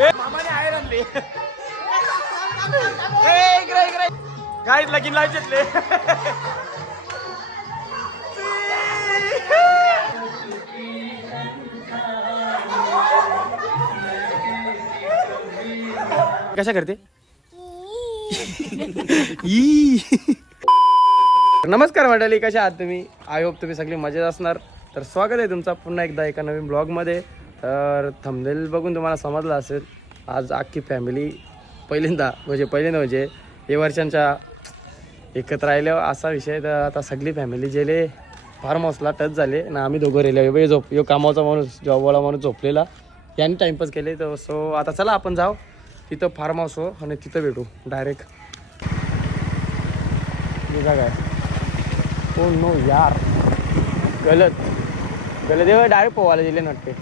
मामाने आहे रमले काय लगीन लावायचे कशा करते नमस्कार मंडळी, कशा आहात तुम्ही? आय होप तुम्ही सगळी मजेत असणार. तर स्वागत आहे तुमचा पुन्हा एकदा एका नवीन ब्लॉगमध्ये. तर थंबनेल बघून तुम्हाला समजलं असेल, आज अख्खी फॅमिली पहिल्यांदा म्हणजे हे वर्षांच्या एकत्र राहिले असा विषय. तर आता सगळी फॅमिली गेले फार्म हाऊसला टच झाले ना. आम्ही दोघं राहिले यो कामाचा माणूस, जॉबवाला माणूस झोपलेला, यांनी टाईमपास केले. तर सो आता चला आपण जाऊ तिथं फार्म हाऊस हो आणि तिथं भेटू डायरेक्ट. जागा आहे ओ नो यार, गलत डायरेक्ट पोवायला दिले नटते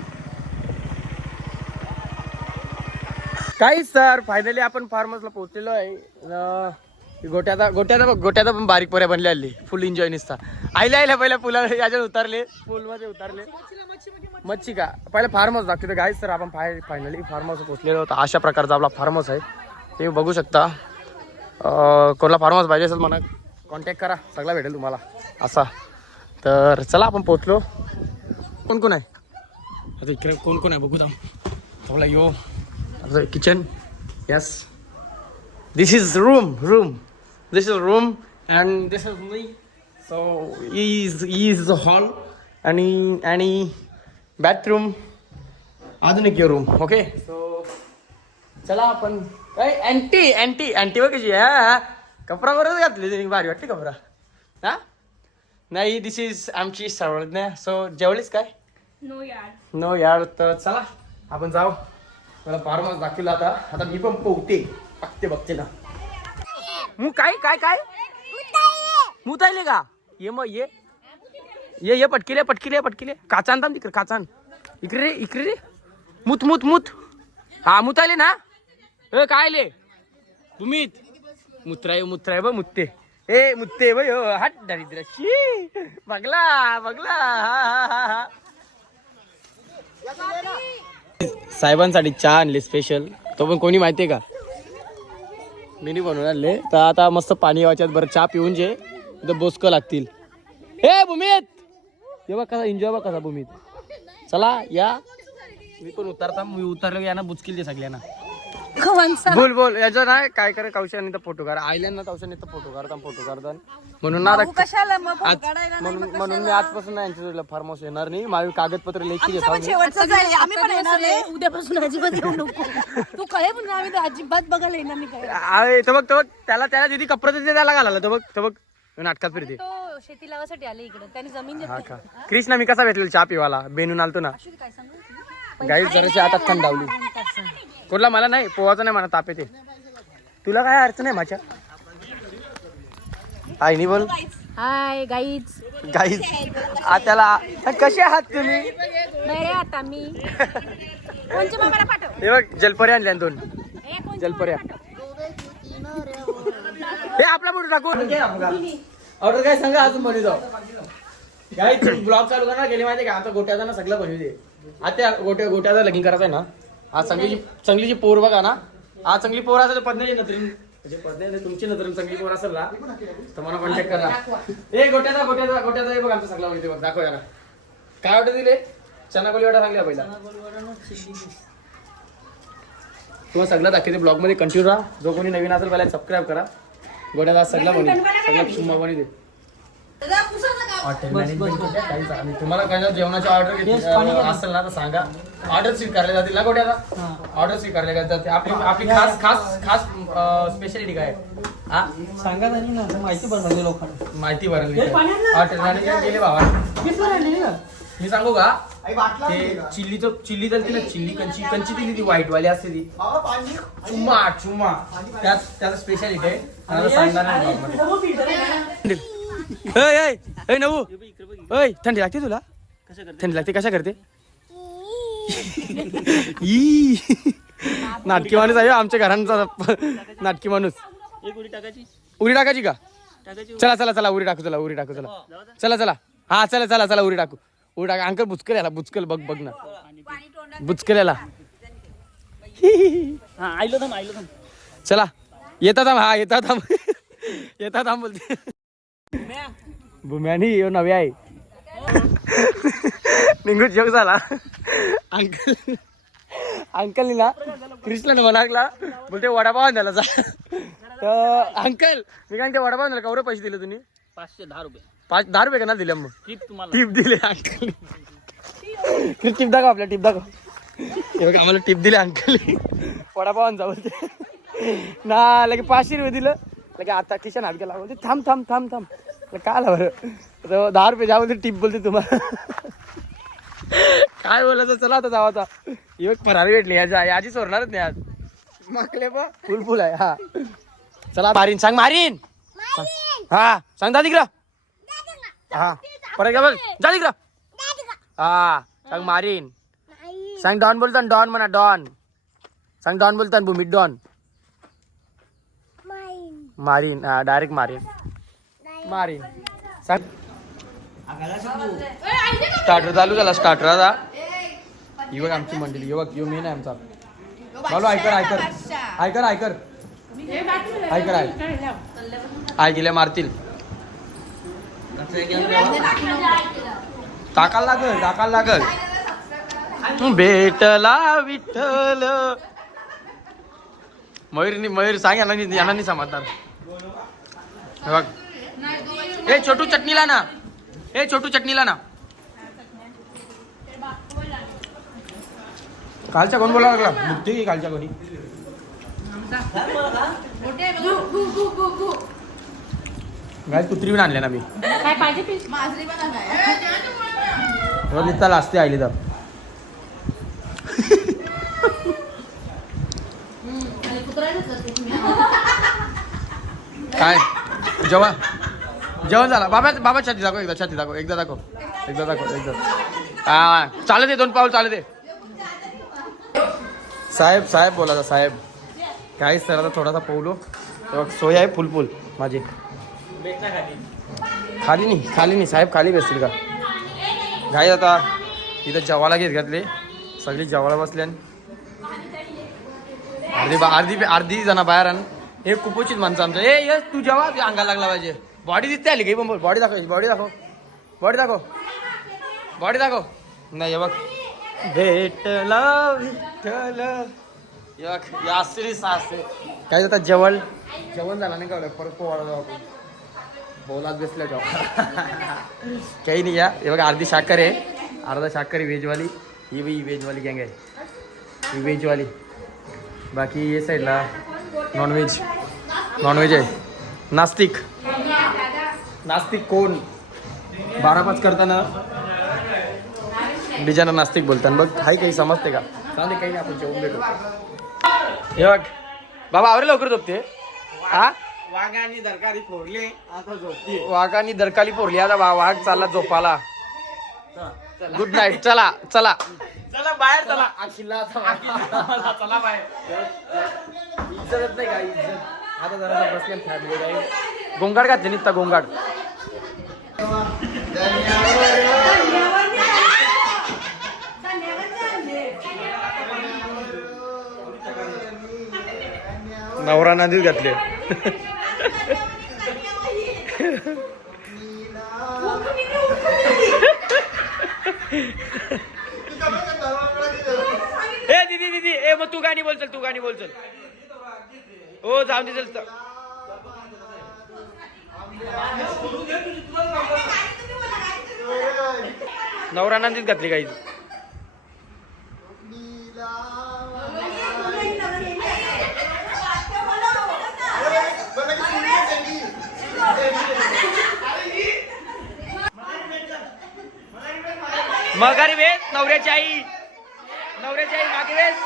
काही. सर फायनली आपण फार्म हाऊसला पोहोचलेलो आहे. गोट्याचा पण बारीक पोऱ्या बनल्या हल्ली, फुल एन्जॉय निसता. आईला पहिल्या पुलाला याच्यात उतरले, पूलमध्ये उतरले. मच्छी का पहिला फार्म हाऊस लागते. तर गाईज सर आपण फायनली फार्म हाऊस पोहोचलेलो होता. अशा प्रकारचा आपला फार्म हाऊस आहे, ते बघू शकता. कोणाला फार्म हाऊस पाहिजे असेल म्हणा कॉन्टॅक्ट करा, सगळा भेटेल तुम्हाला असा. तर चला आपण पोहोचलो. कोण कोण आहे आता इकडे, कोण आहे बघू आपला यो kitchen. Yes, this is room and this is me. So is hall आणि बाथरूम, अजून एक रूम. ओके, सो चला आपण. अँटी बघ कशी हा कपडा बरोबर घातली त्यांनी, भारी वाटते कपडा हा. नाही, दिस इज आमची सर्वज्ञ. सो जेवलीस काय? नो यार. तर चला आपण जाऊ. मला फार्म हाऊस दाखवलं आता मी पण पोहते बघते ना. काय मुतायले का? ये मग ये पटकिले काचान थांब तिकडे, काचान इकडे रे. मुत हा मुतायले ना. काय ले तुम्हीत मुत्राय बघ मुत्ते. ए मुत्ते बाई हो, हट दरिद्राची बघला हा. साहेबांसाठी चहा आणली स्पेशल, तो पण कोणी माहितीये का? मिनी बनवून आणले. तर आता मस्त पाणी वाच्यात बरं चहा पिऊन जे इथं बोसकं लागतील. हे भूमीत हे बघ कसा एन्जॉय बघ कसा भूमीत. चला या, मी पण उतरलो यांना बुचकील ते सगळ्यांना. बोल याचं नाही काय करे कौशाने तर फोटो काढा, आयलंड कौशाने तर फोटो काढतात म्हणून ना. म्हणून मी आजपासून ना यांच्या फार्म हाऊस येणार नाही. माझी कागदपत्र लेखी घेतो उद्यापासून अजिबात येऊ नको. तू कळे पण आम्ही अजिबात बघायला येणार नाही. तर बघ त्याला दिदी कपडे देते, त्याला घालायला. तर बघ नाटकात फिरते. शेती लावासाठी आले इकडे, त्याने जमीन घेतली. कृष्णा मी कसा भेटलेला चहा पिवाला बेनून आलतो ना. गाई जराशी आता थंडावली. कुठला मला नाही पोहायचं नाही, मला ताप येते. तुला काय अर्थ नाही माझ्या आईनी बोल. हाय गाईज त्याला कसे आहात तुम्ही? आता मी हे बघ जलपऱ्या आणल्या 2 जलपऱ्या. हे आपला फोटो टाकू ऑर्डर काय सांगा अजून बनवी जाऊ. काय ब्लॉग चालू करणार गेले माहिती का? आता गोट्याचा ना सगळं बनवी दे. आता गोट्याचा लगीन करायचं आहे ना. आज चांगली पोर बघा ना. आज चांगली पोर असेल पद्मजी नजरीन, म्हणजे तुमची नजर चांगली पोर असेल ना तर मला कॉन्टॅक्ट करा. ए गोट्याचा हे बघ आमचा सगळा माहिती बघ, दाखव याला. काय ऑर्डर दिले? चना कोली ऑर्डर सांगली पहिला. तुम्हाला सगळं दाखवते ब्लॉग मध्ये, कंटिन्यू राहा. जो कोणी नवीन असेल पहिला सबस्क्राईब करा. गोट्याचा सगळा बनवी दे. तुम्हाला काय जेवणाची ऑर्डर असेल ना तर सांगा. ऑर्डर स्वीकारले जातील ना गोट्याला. ऑर्डर स्वीकारले जाते. आपली खास स्पेशालिटी काय हा सांगा ना. माहिती भरली गेले बाबा. मी सांगू का? ते चिल्ली दिली ना, चिल्ली कंची दिली ती व्हाईट वाली असते ती चुम्मा त्याचा स्पेशालिटी आहे. सांगणार नाही. नवू थंडी लागते तुला? थंडी लागते कशा करते? नाटकी माणूस आहे आमच्या घरांचा, नाटकी माणूस. उरी टाकायची का? चला उरी टाकू. चला हा चला उरी टाकू. अंकल बुचकल याला, बुचकल बघ ना बुचकल याला. हा आयलो थांब चला येता थांब हा येता थांब येता थांब बोलते भूम्यानी यो नव्या आहे निघू जोक झाला अंकल अंकलनी ना कृष्णाने म्हणाला बोलते वडापाव आणायला जा तर अंकल मी काय ते वडापाव आणायला केवढे पैसे दिले तुम्ही 510 रुपये 10 रुपये का ना दिले मग टिप तुम्हाला टिप दिले अंकल टिप दाखव आपल्या टिप दाखव हे बघ आम्हाला टिप दिले अंकल वडापाव आण जाऊ ना लगे 500 रुपये दिलं लगे आता किशन हात गेला बोलते थांब थांब थांब थांब काय आला बरं 10 रुपये द्या बोलते टिप बोलते तुम्हाला काय बोलायचं चला आता जाऊ आता ही फरारी भेटली याची सोडणारच नाही आज माकले फुल फुल आहे हा चला मारीन सांग मारीन हा सांग दा तिकडं हा परत का बघ जा तिकडं हा सांग मारीन सांग डॉन बोलता डॉन म्हणा डॉन सांग डॉन बोलता भूमित डॉन मारीन हा डायरेक्ट मारीन मारीन सांग स्टार्टर चालू झाला स्टार्टर आता ही बघ आमची मंडळी बघ यो मेन आहे आमचा बोलो ऐकर ऐकर ऐकर ऐकर ऐकर ऐक गेल्या मारतील टाकायला लागल भेटला विठ्ठल मयूर सांग यांना नाही समजणार हे बघ ए छोटू चटणीला ना ए छोटू चटणीला ना कालच्या कोण बोलावं लागला मुक्ती की कालच्या कोणी गाय कुत्री पण आणले ना मी काय पाहिजे निघताला असते आईली तर काय जेवण झाला बाबा छाती दाखव एकदा दाखव हा चालत दे 2 पाऊल चालत दे साहेब बोलायचा साहेब काहीच सर आता थोडासा पोवलो तेव्हा सोय आहे फुल माझी खाली नाही साहेब खाली बसतील का घाई आता इथं जेवायला घातले सगळी जेवायला बसले अर्धी जण बाहेर आण हे कुपोचित माणसं आमचं ए तू जेव्हा अंगाला लागला पाहिजे बॉडी दिसते आली काही पण बॉडी दाखव नाही हे बघ भेटला विठ्ठल काय जातात जेवण झालं नाही का परत पोवाडा जाऊ आपण बोलात बसल्या जाऊ काही नाही या हे बघा अर्धी साखर आहे अर्धा साखर व्हेजवाली ही बाई व्हेजवाली गँग आहे ही व्हेजवाली बाकी ये साईडला नॉनव्हेज आहे नास्तिक कोण 12-5 करताना बिजाना नास्तिक बोलताना बघ हाय काही समजते का सांगते काही नाही आपण जेवून भेटू हे बघ बाबा आवरे लवकर झोपते हा वाघानी दरकाली फोडली आता वाघ चालला झोपाला गुड नाईट चला बाहेर चला चला बाहेर इज्जतच नाही का इज्जत आता जरा बसले फॅमिली गोंगाड घातले निघता गोंगाड नवरा नदीत घातले ए दीदी ए मग तू गाणी बोलचल हो जाऊन दे चल नवरा नंदीत घातली काही मगारी वेस नवऱ्याची आई मागे वेस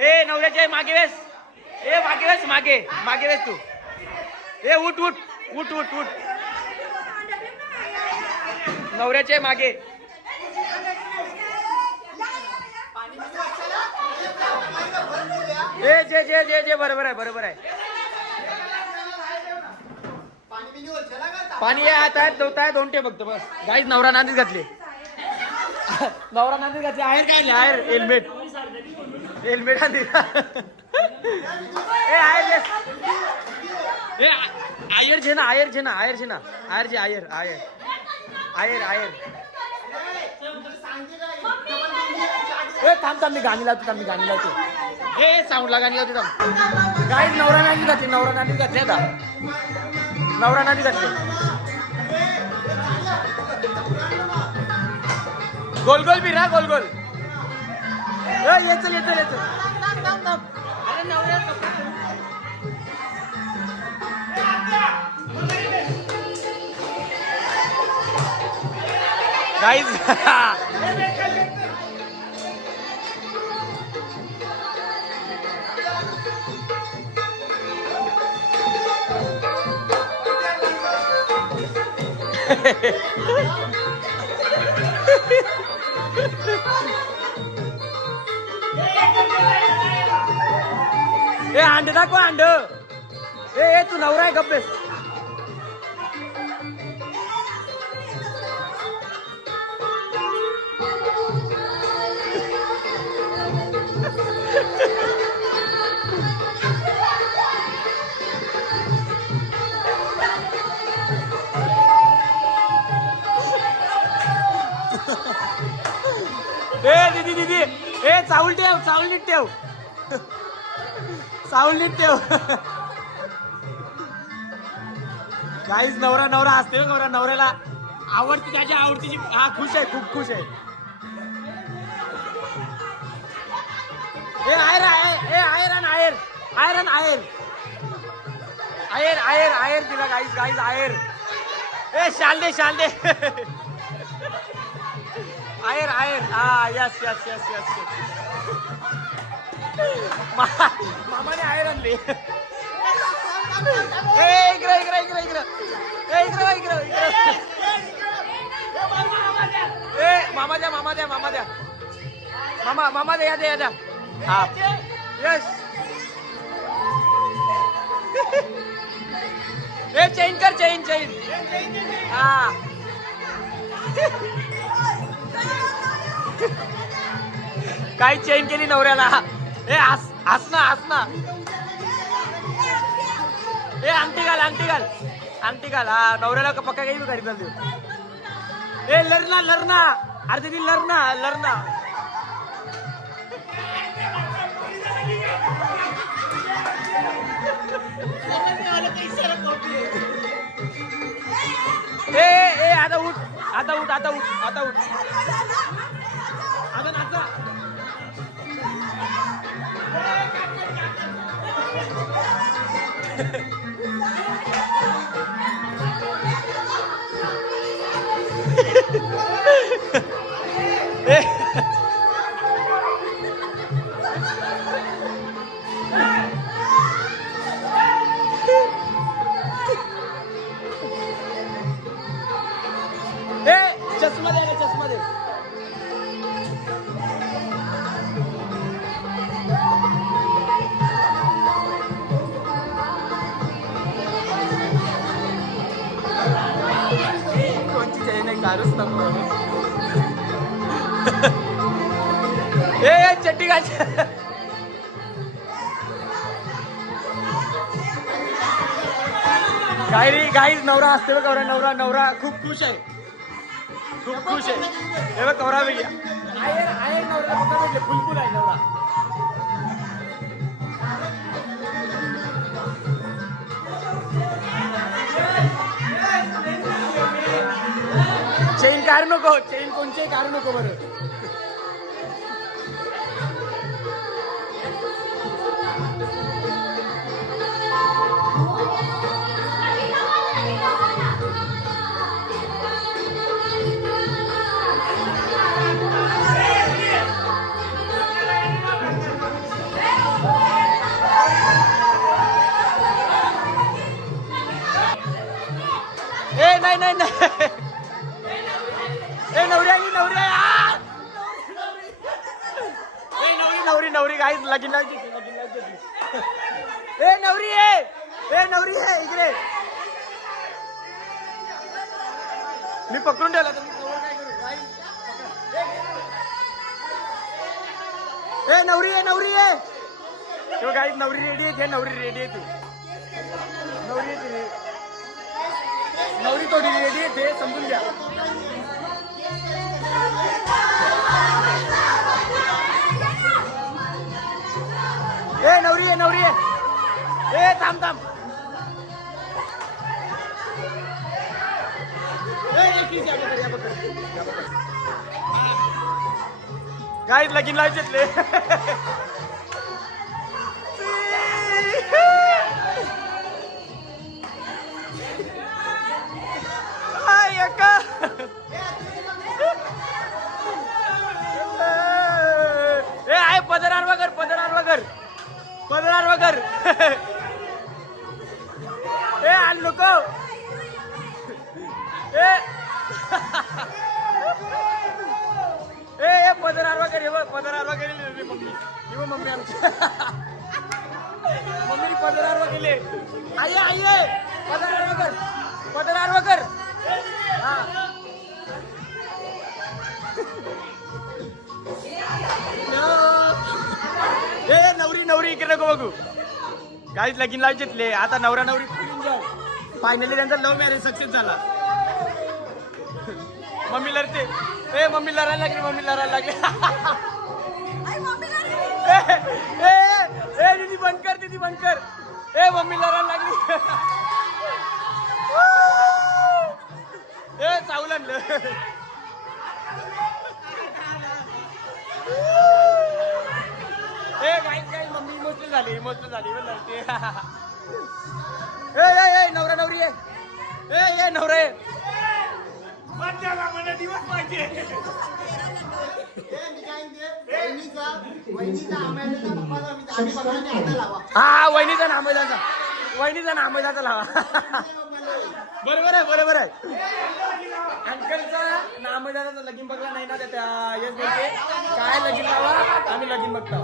ए नवऱ्याची आई मागे वेस मागे वेस तू ए उठ नवऱ्याची आई मागे ए जे बरोबर आहे पाणी आता धुताय 2 फक्त बस गाईच नवरा नांदीच घातली नवरा नांदी घातली आहेर काय नाही आहेर हेल्मेट हेल्मेट आधी ए आहेर ए आयर छे ना आयर छे ना आयर छे ना आयर जे आयर आयर आयर आयर ए थांब थांब मी गाणी लावतो ए साऊंडला गाणी लावते थांब गाईज नवरा नांदी घातली आता नवरा नांदी घातली गोल गोल फिरा गोल गोल येचल गाईज ए अंड दाखव अंड ए तू नवरा आहे गप्पेस ए दीदी ए चावल नीट ठेव गाईज नवरा असते नवऱ्याला आवडते त्याची आवडतीची हा खुश आहे खूप खुश आहे ए आयर आयर तिला गाईज आयर ए शाल दे आयर हा यस मामाने आयर आणली इकडे मामा द्या हा यस ए चेन कर चेन हा काय चेन केली नवऱ्याला ए हसना ए अंगठी घाल हा नवऱ्याला पक्का काही गाडी चालते ए लरना अरे दीदी लरना ए आता उठ आता नाचा चष्मा दे कोणची चैन आहे कारूच नको ए चड्डी घाल गाईज नवरा असते बघ नवरा खूप खुश आहे हे बघ कवरा भेटली आहे नवरा बघा भेटले फुलफुल आहे नवरा चेन काढू नको कोणचे काढू नको बरं नाही ए नवरी गाईज लगीन ए नवरी आहे इकडे मी पकडून ठेवला तर मी काय करू नवरी आहे नवरी आहे तो काही नवरी रेडी आहे नवरी रेडी आहे ती नवरी आहे ती नवरी थोडी रेडी आहे ते समजून घ्या ए नवरी आहे ए थांब थांब काय लगीन लावायचे आहे पदरार वगर ए आण लोक ए पदरार वगैरे मम्मी आमची मम्मी पदरार वगैरे आई पदरार वगैरे हा ए नवरी इकडे नको बघू काहीच लगीन लावायचे आता नवरा नवरी फायनली त्यांचा लव्ह मॅरेज सक्सेस झाला मम्मी लढते मम्मी लढायला लागली दीदी बंद कर मम्मी लढायला लागली चावलं आणलं काही मम्मी इमोशनल झाली लढते नवरा नवरी आहे नवरा आहे दिवस पाहिजे हा वहिनीचा नामजाचा लावा बरोबर आहे अंकलचा नामजाचा लगीन बघला नाही ना त्या येस बोलते काय लगीन लावा आम्ही लगीन बघतो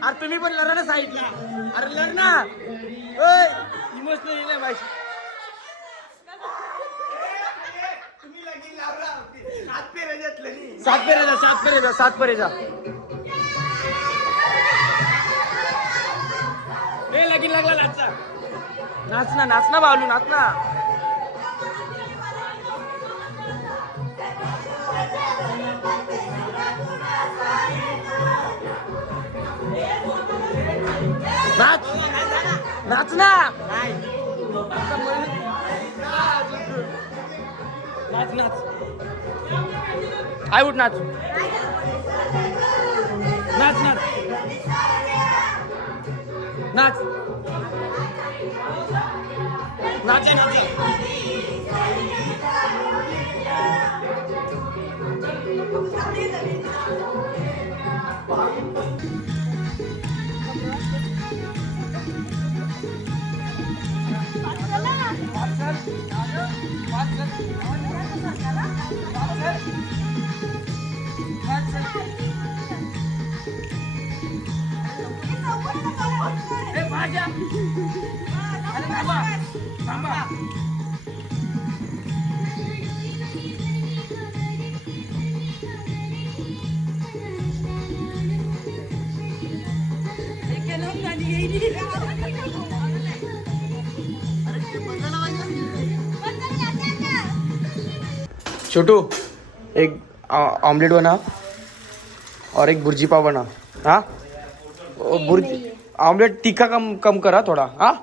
अरे तुम्ही पण लढा ना साईडला अरे लढ ना इमोशनल नाही माहिती सात पेरेजा लगीन लागला नाचना बावलू नाचना नाचना नाच आई उठ नाच छोटू एक ऑमलेट बना और एक भुर्जी पाव बना हाँ भुर्जी ऑमलेट तीखा कम करा थोड़ा हाँ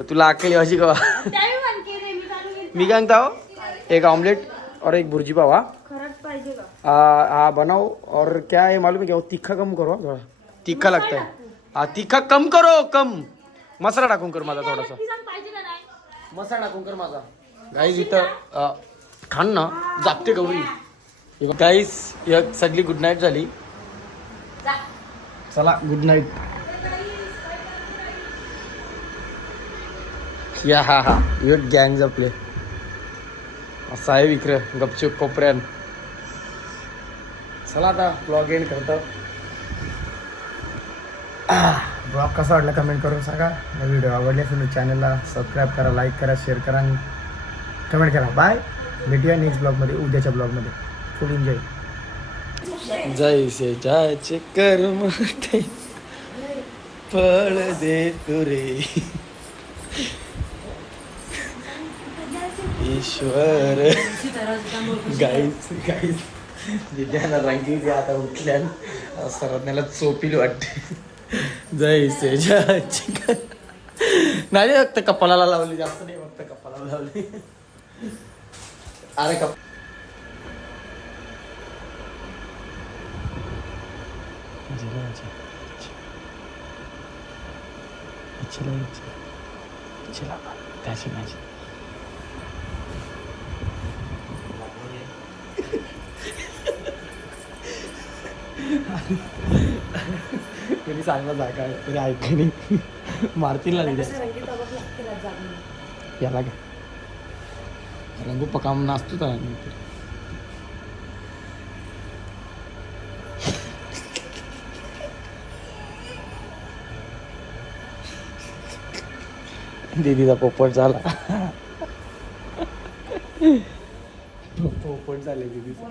तुला अक्कल अशी का मी काय सांगता एक ऑमलेट और एक भुर्जी पाव हाँ हाँ बनाओ और क्या है मालूम है क्या, वो तीखा कम करो हाँ, थोड़ा तीखा लगता है. हाँ तीखा कम करो, कम मसाला टाकून कर माझा थोडासा, मसाला टाकून कर माझा. गाईज इथं खान ना जागते गौरी. गाईज सगळी गुड नाईट झाली. चला गुड नाईट. या हा हा यो गँग आपले असा आहे विक्रम गपचूप कोपऱ्यान. चला आता ब्लॉग एंड करतो. ब्लॉग कसा वाटला कमेंट करून सांगा. व्हिडिओ आवडले तुम्ही चॅनलला सबस्क्राईब करा, लाईक करा, शेअर करा आणि कमेंट करा. बाय, भेटूया नेक्स्ट ब्लॉगमध्ये, उद्याच्या ब्लॉगमध्ये. फुल एन्जॉय. जैसे जायचे कर्म ते फळ दे तुरे ईश्वर. गाईच गाईच दिद्याला रंगी आता उठल्या सरदण्याला चोपील वाटते. जैसे जायचे नाही फक्त कपाळाला लावली, जास्त नाही फक्त कपाळाला लावली. अरे कप त्याची माझी कोणी सांगला जागा तरी ऐक नाही मारतील ना तिथे. याला काय रंगू पकाम नाचतो तर दीदीचा पोपट झाला. पोपट झाले दीदीचा.